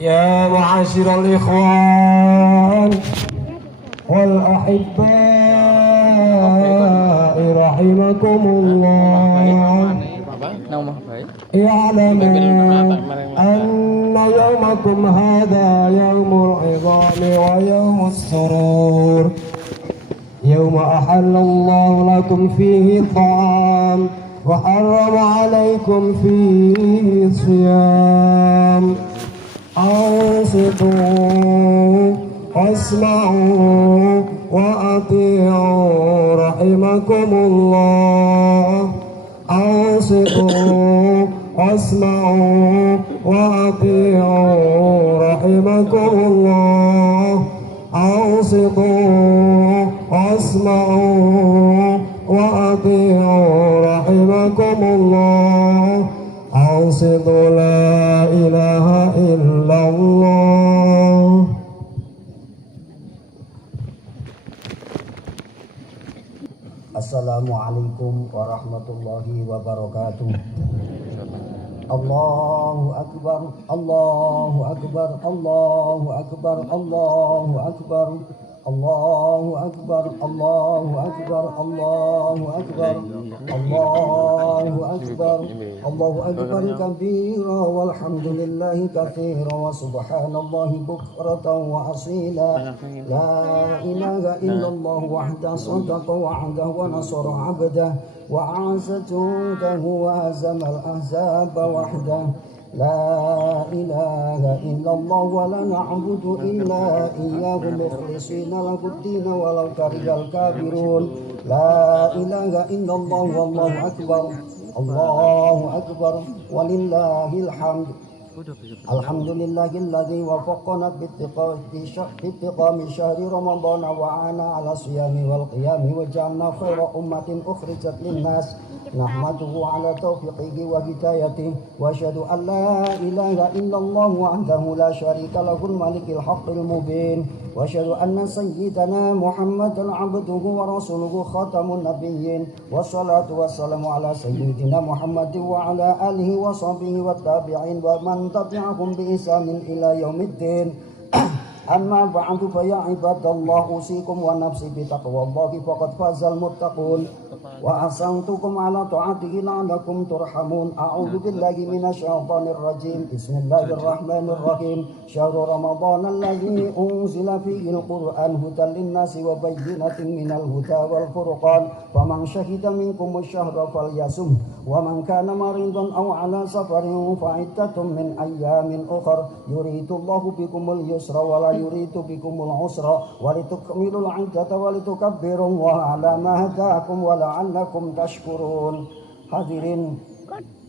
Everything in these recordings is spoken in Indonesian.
يا معاشر الإخوان والأحباء رحمكم الله، اعلموا أن يومكم هذا يوم العظام ويوم السرور، يوم أحل الله لكم فيه الطعام وحرم عليكم فيه الصيام. أنصتوا واسمعوا وأطيعوا رحمكم الله. أنصتوا واسمعوا وأطيعوا رحمكم الله. أنصتوا واسمعوا وأطيعوا رحمكم الله. أنصتوا لا إله إلا الله. Assalamualaikum warahmatullahi wabarakatuh. Allahu Akbar, Allahu Akbar, Allahu Akbar, Allahu Akbar, Allahu Akbar, Allahu Akbar, Allahu Akbar, Allahu Akbar, Allahu Akbar kabira walhamdulillahi katsira wa subhanallahi bukratan wa asila. La ilaha illallah wahdahu sadaqa wa'adahu wa nasara 'abdahu wa 'azatuhu wa hazamal ahzaba wahdahu. La ilaha illallah wa la na'budu illa iyyahu mukhlishina lahud-din walau karihal kafirun. La ilaha illallah wallahu akbar. Allahu akbar walillahil hamd. Alhamdulillahilladzi wafaqana bittiqami syahri Ramadan wa ana ala siyami wal qiyami wa ja'alna khaira ummatin ukhrijat linnas. Nahmaduhu ala taufiqihi wa hidayatihi wa asyhadu an la ilaha illallah wahdahu la syarika lahul malikil haqqil mubin wa asyhadu anna sayyidana Muhammadan abduhu wa rasuluhu khatamun nabiyyin wassalatu wassalamu ala sayyidina Muhammadin wa ala alihi wa sahbihi wa tabi'in wa man tabi'ahum bi ihsanin ila yaumiddin. Amma ba'du fa ya ibadallah usikum wa nafsi bi taqwallahi faqad fazal muttaqun wa ahsantukum ala ta'atihi la'allakum turhamun. A'udzu billahi minasyaitonir rajim. Bismillahirrahmanirrahim. Syahrul ramadan alladzi unzila fihi al-Qur'an hudan lin-nasi wa bayyinatin minal huda wal furqan. Faman syahida minkum asy-syahra falyasum wa man kana maridan aw ala safarin fa iddatun min ayyamin ukhra. Yuridullahu bikumul yusra wa la yuridu bikumul usra wa litukmilul 'iddata wa litukabbirullaha 'ala ma hadakum wa la'allakum tashkurun. Hadirin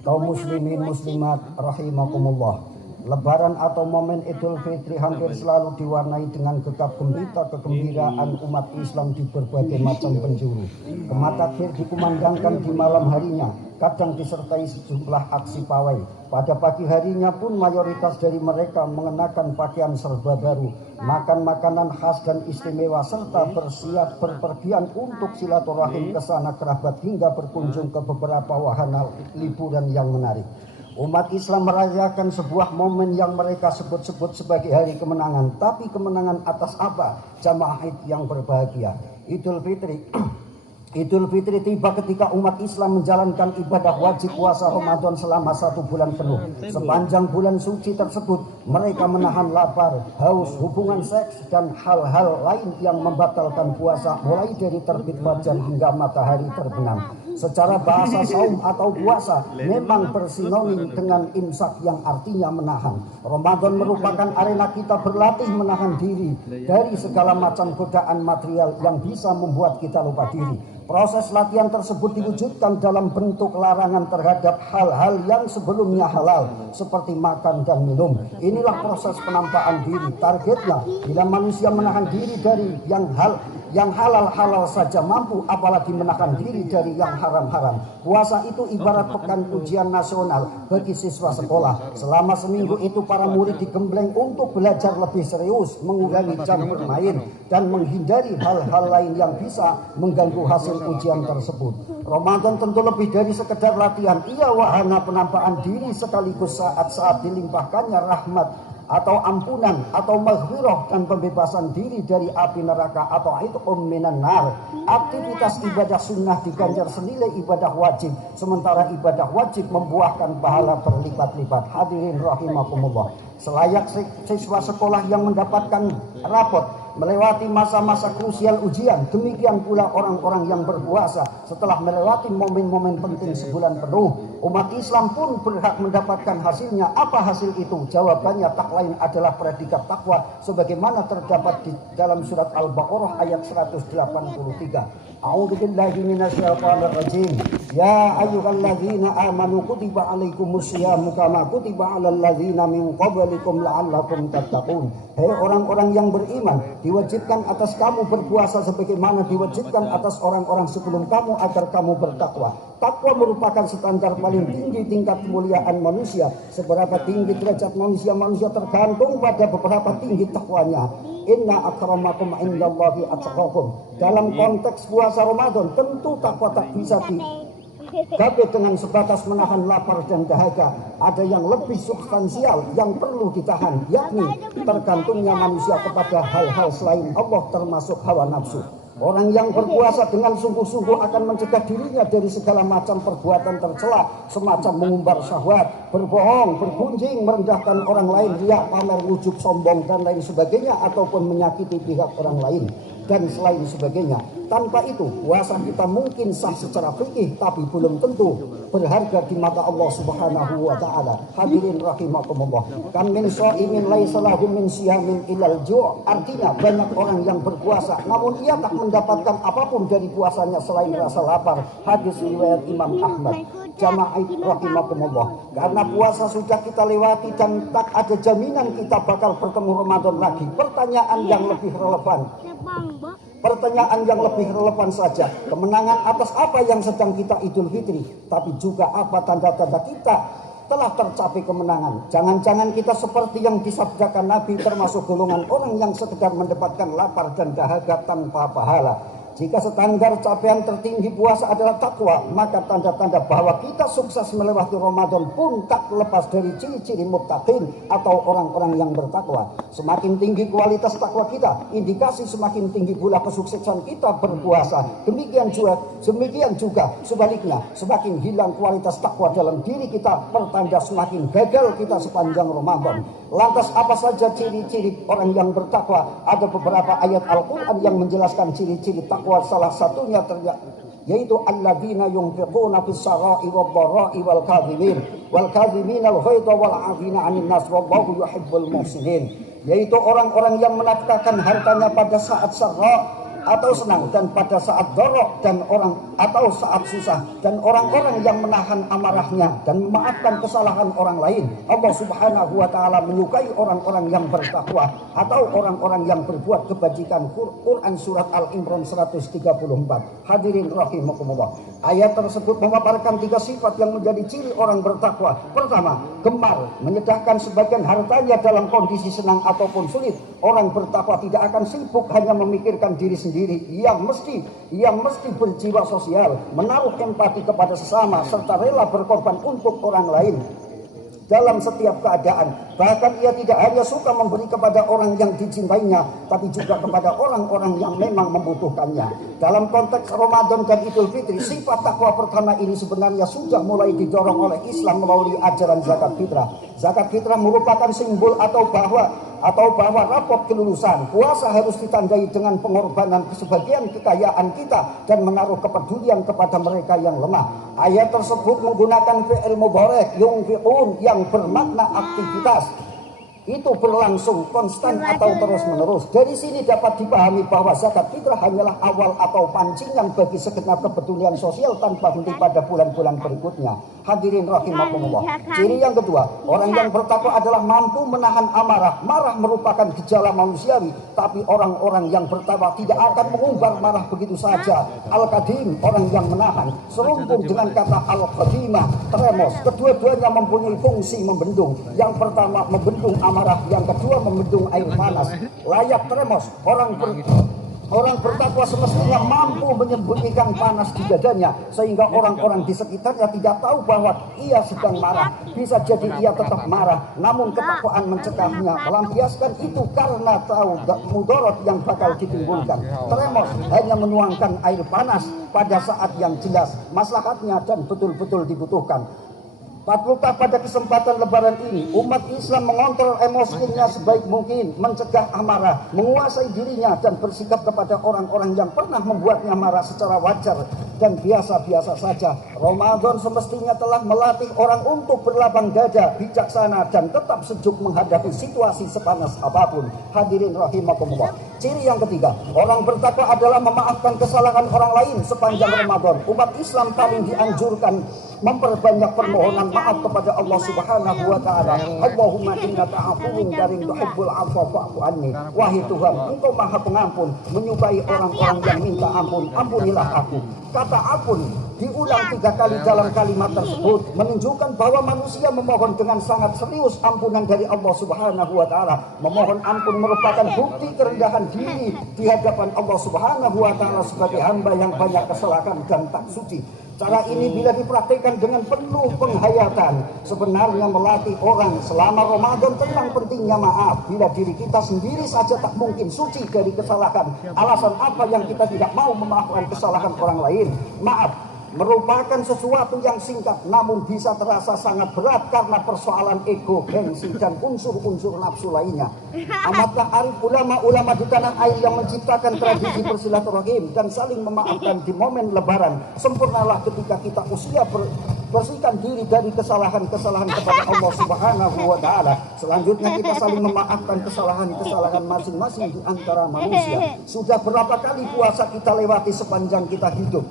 kaum muslimin muslimat rahimakumullah. Lebaran atau momen Idul Fitri hampir selalu diwarnai dengan gegap gempita kegembiraan umat Islam di berbagai macam penjuru. Kemah takbir dikumandangkan di malam harinya, kadang disertai sejumlah aksi pawai. Pada pagi harinya pun mayoritas dari mereka mengenakan pakaian serba baru, makan makanan khas dan istimewa, serta bersiap berpergian untuk silaturahim ke sana kerabat hingga berkunjung ke beberapa wahana liburan yang menarik. Umat Islam merayakan sebuah momen yang mereka sebut-sebut sebagai hari kemenangan. Tapi kemenangan atas apa? Jamaah Id yang berbahagia. Idul Fitri. Idul Fitri tiba ketika umat Islam menjalankan ibadah wajib puasa Ramadan selama 1 bulan penuh. Sepanjang bulan suci tersebut, mereka menahan lapar, haus, hubungan seks, dan hal-hal lain yang membatalkan puasa mulai dari terbit fajar hingga matahari terbenam. Secara bahasa saum atau puasa memang bersinonim dengan imsak yang artinya menahan. Ramadan merupakan arena kita berlatih menahan diri dari segala macam godaan material yang bisa membuat kita lupa diri. Proses latihan tersebut diwujudkan dalam bentuk larangan terhadap hal-hal yang sebelumnya halal seperti makan dan minum. Inilah proses penampakan diri. Targetnya bila manusia menahan diri dari yang halal-halal saja mampu, apalagi menahan diri dari yang haram-haram. Puasa itu ibarat pekan ujian nasional bagi siswa sekolah. Selama seminggu itu para murid digembleng untuk belajar lebih serius, mengurangi jam bermain, dan menghindari hal-hal lain yang bisa mengganggu hasil ujian tersebut. Ramadan tentu lebih dari sekedar latihan. Ia wahana penampakan diri sekaligus saat-saat dilimpahkannya rahmat atau ampunan atau maghfirah dan pembebasan diri dari api neraka atau itu minan nar. Aktivitas ibadah sunnah diganjar senilai ibadah wajib, sementara ibadah wajib membuahkan pahala berlipat-lipat. Hadirin rahimakumullah, selayak siswa sekolah yang mendapatkan rapot melewati masa-masa krusial ujian, demikian pula orang-orang yang berpuasa setelah melewati momen-momen penting sebulan penuh. Umat Islam pun berhak mendapatkan hasilnya. Apa hasil itu? Jawabannya tak lain adalah predikat takwa sebagaimana terdapat di dalam surat Al-Baqarah ayat 183. A'udzubillahi minasyaitonir rajim. Ya ayyuhalladzina amanu kutiba alaikumusyamu kama kutiba alal ladzina min qablikum la'allakum tattaqun. Hei orang-orang yang beriman, diwajibkan atas kamu berpuasa sebagaimana diwajibkan atas orang-orang sebelum kamu agar kamu bertakwa. Takwa merupakan standar paling tinggi tingkat kemuliaan manusia. Seberapa tinggi derajat manusia tergantung pada beberapa tinggi takwanya. Inna akramakum indallahi atqakum. Dalam konteks puasa Ramadan tentu takwa tak bisa digapai dengan sebatas menahan lapar dan dahaga. Ada yang lebih substansial yang perlu ditahan, yakni tergantungnya manusia kepada hal-hal selain Allah termasuk hawa nafsu. Orang yang berpuasa dengan sungguh-sungguh akan mencegah dirinya dari segala macam perbuatan tercela, semacam mengumbar syahwat, berbohong, bergunjing, merendahkan orang lain, riya, pamer, ujub, sombong, dan lain sebagainya, ataupun menyakiti pihak orang lain, dan selain sebagainya. Tanpa itu, puasa kita mungkin sah secara fikih, tapi belum tentu berharga di mata Allah Subhanahu wa Ta'ala. Hadirin rahimakumullah. Kam min shaimin laisa lahu min siyamin ilal ju'. Artinya banyak orang yang berpuasa namun ia tak mendapatkan apapun dari puasanya selain rasa lapar. Hadis riwayat Imam Ahmad. Jamaah rahimakumullah. Karena puasa sudah kita lewati dan tak ada jaminan kita bakal bertemu Ramadan lagi. Pertanyaan yang lebih relevan saja, kemenangan atas apa yang sedang kita Idul Fitri, tapi juga apa tanda-tanda kita telah tercapai kemenangan. Jangan-jangan kita seperti yang disabdakan Nabi termasuk golongan orang yang sekedar mendapatkan lapar dan dahaga tanpa pahala. Jika standar capaian tertinggi puasa adalah takwa, maka tanda-tanda bahwa kita sukses melewati Ramadan pun tak lepas dari ciri-ciri muttaqin atau orang-orang yang bertakwa. Semakin tinggi kualitas takwa kita, indikasi semakin tinggi pula kesuksesan kita berpuasa. Demikian juga sebaliknya, semakin hilang kualitas takwa dalam diri kita, pertanda semakin gagal kita sepanjang Ramadan. Lantas apa saja ciri-ciri orang yang bertakwa? Ada beberapa ayat Al-Quran yang menjelaskan ciri-ciri takwa. Salah satunya yaitu alladzina yunfiquna fis sarai wad dharai wal kadhimin al ghaidha wal 'afina 'anil nas wallahu yuhibbul muhsinin. Yaitu orang-orang yang menafkahkan hartanya pada saat sarra atau senang, dan pada saat dorok dan atau saat susah, dan orang-orang yang menahan amarahnya dan memaafkan kesalahan orang lain. Allah Subhanahu wa Ta'ala menyukai orang-orang yang bertakwa atau orang-orang yang berbuat kebajikan. Quran surat Al-Imran 134. Hadirin rahimakumullah. Ayat tersebut memaparkan 3 sifat yang menjadi ciri orang bertakwa. Pertama, gemar menyedahkan sebagian hartanya dalam kondisi senang ataupun sulit. Orang bertakwa tidak akan sibuk hanya memikirkan diri sendiri. Ia mesti berjiwa sosial, menaruh empati kepada sesama, serta rela berkorban untuk orang lain dalam setiap keadaan. Bahkan ia tidak hanya suka memberi kepada orang yang dicintainya, tapi juga kepada orang-orang yang memang membutuhkannya. Dalam konteks Ramadan dan Idul Fitri, sifat takwa pertama ini sebenarnya sudah mulai didorong oleh Islam melalui ajaran zakat fitrah. Zakat fitrah merupakan simbol atau bahwa rapot kelulusan. Puasa harus ditandai dengan pengorbanan sebagian kekayaan kita dan menaruh kepedulian kepada mereka yang lemah. Ayat tersebut menggunakan fi'il mudhari' yunfiqun yang bermakna aktivitas. Itu berlangsung konstan atau terus-menerus. Dari sini dapat dipahami bahwa zakat fitrah hanyalah awal atau pancingan bagi segenap kepedulian sosial tanpa henti pada bulan-bulan berikutnya. Hadirin rahimakumullah. Ciri yang kedua, orang yang bertakwa adalah mampu menahan amarah. Marah merupakan gejala manusiawi, tapi orang-orang yang bertakwa tidak akan mengumbar marah begitu saja. Al-Qadim, orang yang menahan, serumpun dengan kata Al-Qadimah, tremos. Kedua-duanya mempunyai fungsi membendung. Yang pertama membendung amarah, yang kedua membendung air panas. Layak tremos, orang Orang bertakwa semestinya mampu menyembunyikan panas di dadanya sehingga orang-orang di sekitarnya tidak tahu bahwa ia sedang marah. Bisa jadi ia tetap marah, namun ketakwaan mencegahnya. Melampiaskan itu karena tahu mudarat yang bakal ditimbulkan. Tremos hanya menuangkan air panas pada saat yang jelas maslahatnya dan betul-betul dibutuhkan. Patutlah pada kesempatan lebaran ini umat Islam mengontrol emosinya sebaik mungkin, mencegah amarah, menguasai dirinya dan bersikap kepada orang-orang yang pernah membuatnya marah secara wajar dan biasa-biasa saja. Ramadan semestinya telah melatih orang untuk berlapang dada, bijaksana dan tetap sejuk menghadapi situasi sepanas apapun. Hadirin rahimakumullah. Ciri yang ketiga, orang bertakwa adalah memaafkan kesalahan orang lain sepanjang Ramadan. Umat Islam paling dianjurkan memperbanyak permohonan maaf kepada Allah Subhanahu wa taala. Allahumma innaka afuwwun karim tuhibbul afwa fa'fu anni. Wahai Tuhan, Engkau Maha Pengampun, menyukai orang-orang yang minta ampun. Ampunilah aku. Kata ampun diulang 3 kali dalam kalimat tersebut menunjukkan bahwa manusia memohon dengan sangat serius ampunan dari Allah Subhanahu wa taala. Memohon ampun merupakan bukti kerendahan diri di hadapan Allah Subhanahu wa taala sebagai hamba yang banyak kesalahan dan tak suci. Cara ini bila dipraktikkan dengan penuh penghayatan sebenarnya melatih orang selama Ramadan tentang pentingnya maaf. Bila diri kita sendiri saja tak mungkin suci dari kesalahan, alasan apa yang kita tidak mau memaafkan kesalahan orang lain? Maaf merupakan sesuatu yang singkat namun bisa terasa sangat berat karena persoalan ego, gengsi dan unsur-unsur nafsu lainnya. Amatlah arif ulama-ulama di tanah air yang menciptakan tradisi bersilaturahim dan saling memaafkan di momen lebaran. Sempurnalah ketika kita usia bersihkan diri dari kesalahan-kesalahan kepada Allah Subhanahu wa taala. Selanjutnya kita saling memaafkan kesalahan-kesalahan masing-masing di antara manusia. Sudah berapa kali puasa kita lewati sepanjang kita hidup?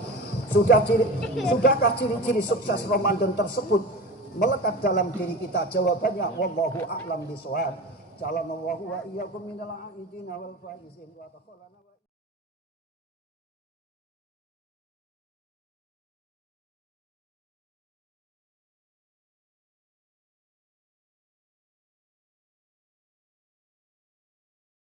Sudahkah ciri-ciri sukses Ramadan tersebut melekat dalam diri kita? Jawabannya wallahu a'lam bishawab. Ja'alanallahu wa iyyakum minal aidin wal faizin wa taqabbal